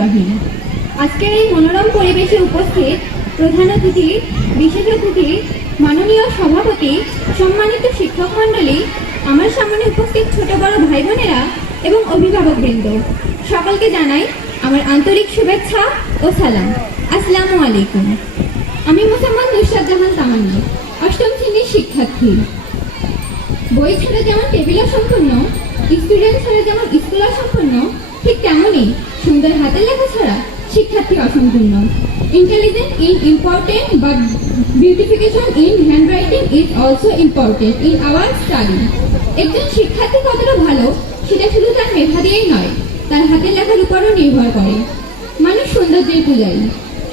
রহিম। আজকের এই মনোরম পরিবেশে উপস্থিত প্রধান অতিথি, বিশেষ অতিথি, মাননীয় সভাপতি, সম্মানিত শিক্ষক মণ্ডলী, আমার সামনে উপস্থিত ছোট বড় ভাই বোনেরা এবং অভিভাবকবৃন্দ। সকলকে জানাই আমার আন্তরিক শুভেচ্ছা ও সালাম। আসসালামু আলাইকুম। আমি মোসাম্মদ নুসরাত জাহান তামান্না, অষ্টম শ্রেণির শিক্ষার্থী। বই ছাড়া যেমন টেবিল সম্পূর্ণ স্টুডেন্ট ছাড়া যেমন স্কুল অসম্পূর্ণ ঠিক তেমনই সুন্দর হাতের লেখা ছাড়া শিক্ষার্থী অসম্পূর্ণ। Intelligent in important but beautification in handwriting is also important in our study একজন শিক্ষার্থী কতটা ভালো, সেটা শুধু তার মেধা দিয়েই নয়, তার হাতের লেখার উপরও নির্ভর করে। মানুষ সৌন্দর্যের পূজারী।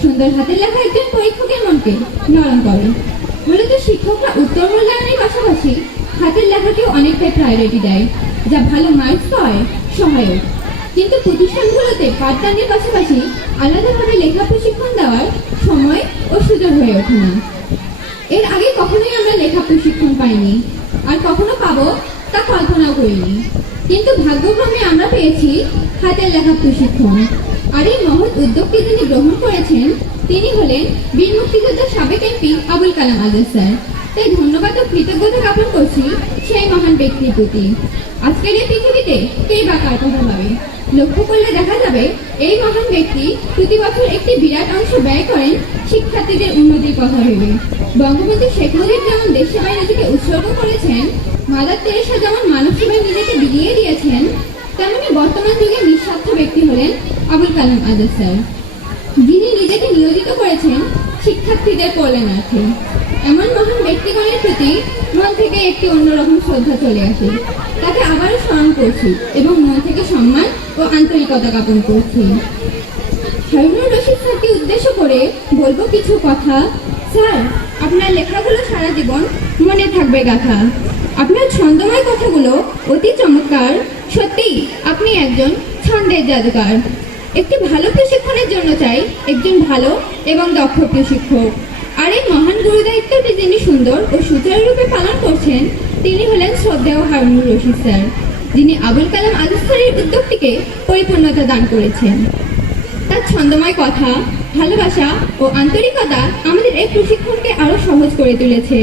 সুন্দর হাতের লেখা একজন পরীক্ষকের মনকে নরম করে। মূলত শিক্ষকরা উত্তর মূল্যায়নের পাশাপাশি হাতের লেখাকেও অনেকটাই প্রায়োরিটি দেয়, যা ভালো মার্কস পাওয়ায় সহায়ক। কিন্তু প্রতিষ্ঠানগুলোতে পাঠদানের পাশাপাশি আলাদাভাবে লেখা প্রশিক্ষণ দেওয়ার সময় ও সুযোগ হয়ে ওঠে না। এর আগে কখনোই আমরা লেখা প্রশিক্ষণ পাইনি আর কখনো পাবো তা কল্পনাও করিনি। কিন্তু ভাগ্যক্রমে আমরা পেয়েছি হাতের লেখা প্রশিক্ষণ। আর এই মহৎ উদ্যোগটি যিনি গ্রহণ করেছেন, তিনি হলেন বীর মুক্তিযোদ্ধা সাবেক এমপি আবুল কালাম আজাদ স্যার। তাই ধন্যবাদ ও কৃতজ্ঞতা জ্ঞাপন করছি সেই মহান ব্যক্তির প্রতি। আজকের এই পৃথিবীতে কেই বা কার কথা লক্ষ্য করলে দেখা যাবে, এই মহান ব্যক্তি প্রতি বছর একটি বিরাট অংশ ব্যয় করেন শিক্ষার্থীদের উন্নতির কথা ভেবে। বঙ্গবন্ধু শেখ মুজিব যেমন দেশ সেবায় নিজেকে উৎসর্গ করেছেন, মাদার তেরেসা যেমন মানব সেবায় নিজেকে বিলিয়ে দিয়েছেন, তেমনি বর্তমান যুগে নিঃস্বার্থ ব্যক্তি হলেন আবুল কালাম আজাদ স্যার। যিনি নিজেকে নিয়োজিত করেছেন শিক্ষার্থীদের কল্যাণার্থে। এমন মহান ব্যক্তিগণের প্রতি মন থেকে একটি অন্যরকম শ্রদ্ধা চলে আসে। তাকে আবারও স্মরণ করছি এবং মন থেকে সম্মান ও আন্তরিকতা জ্ঞাপন করছি। হারুনুর রশিদ স্যারকে উদ্দেশ্য করে বলব কিছু কথা। স্যার, আপনার লেখাগুলো সারা জীবন মনে থাকবে গাথা। আপনার ছন্দময় কথাগুলো অতি চমৎকার। সত্যি, আপনি একজন ছন্দের জাদুকার। একটি ভালো প্রশিক্ষণের জন্য চাই একজন ভালো এবং দক্ষ প্রশিক্ষক। আর এই মহান গুরু দায়িত্বটি যিনি সুন্দর ও সুচারুরূপে পালন করছেন, তিনি হলেন শ্রদ্ধেয় হারুনুর রশিদ স্যার, যিনি আবুল কালাম আজাদ উদ্যোগটিকে পরিপূর্ণতা দান করেছেন। তার ছন্দময় কথা, ভালোবাসা ও আন্তরিকতা আমাদের এই প্রশিক্ষণকে আরও সহজ করে তুলেছে।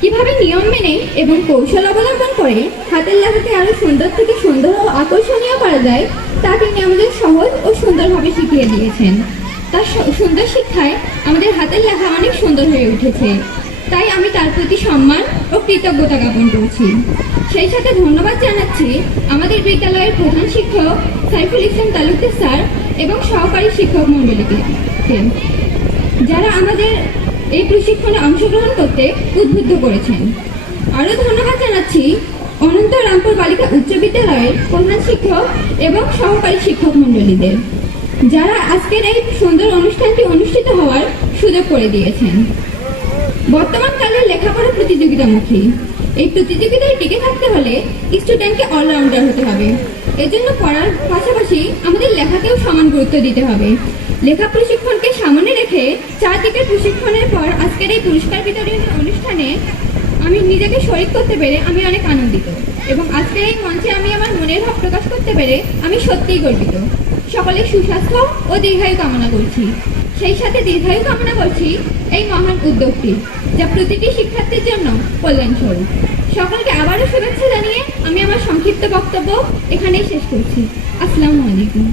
কীভাবে নিয়ম মেনে এবং কৌশল অবলম্বন করে হাতের লেখাকে আরও সুন্দর থেকে সুন্দর ও আকর্ষণীয় করা যায়, তা তিনি আমাদের সহজ ও সুন্দরভাবে শিখিয়ে দিয়েছেন। তার সুন্দর শিক্ষায় আমাদের হাতের লেখা অনেক সুন্দর হয়ে উঠেছে। তাই আমি তার প্রতি সম্মান ও কৃতজ্ঞতা জ্ঞাপন করছি। সেই সাথে ধন্যবাদ জানাচ্ছি আমাদের বিদ্যালয়ের প্রধান শিক্ষক সাইফুল ইসলাম তালুকদার স্যার এবং সহকারী শিক্ষক মণ্ডলীকে। যারা আমাদের এই প্রশিক্ষণে অংশগ্রহণ করতে উদ্বুদ্ধ করেছেন। আরও ধন্যবাদ জানাচ্ছি অনন্ত রামপুর বালিকা উচ্চ বিদ্যালয়ের প্রধান শিক্ষক এবং সহকারী শিক্ষক মণ্ডলীদের। যারা আজকের এই সুন্দর অনুষ্ঠানটি অনুষ্ঠিত হওয়ার সুযোগ করে দিয়েছেন। বর্তমান কালের লেখাপড়া প্রতিযোগিতামুখী। এই প্রতিযোগিতায় টিকে থাকতে হলে স্টুডেন্টকে অলরাউন্ডার হতে হবে। এজন্য পড়ার পাশাপাশি আমাদের লেখাকেও সমান গুরুত্ব দিতে হবে। লেখা প্রশিক্ষণকে সামনে রেখে চারদিকের প্রশিক্ষণের পর আজকের এই পুরস্কার বিতরণী অনুষ্ঠানে আমি নিজেকে শরিক করতে পেরে আমি অনেক আনন্দিত এবং আজকের এই মঞ্চে আমি আমার মনের ভাব প্রকাশ করতে পেরে আমি সত্যিই গর্বিত। সকলের সুস্বাস্থ্য ও দীর্ঘায়ু কামনা করছি। সেই সাথে দীর্ঘায়ু কামনা করছি এই মহান উদ্যোগটি, যা প্রতিটি শিক্ষার্থীর জন্য কল্যাণস্বরূপ। সকলকে আবারও শুভেচ্ছা জানিয়ে আমি আমার সংক্ষিপ্ত বক্তব্য এখানেই শেষ করছি। আসসালামু আলাইকুম।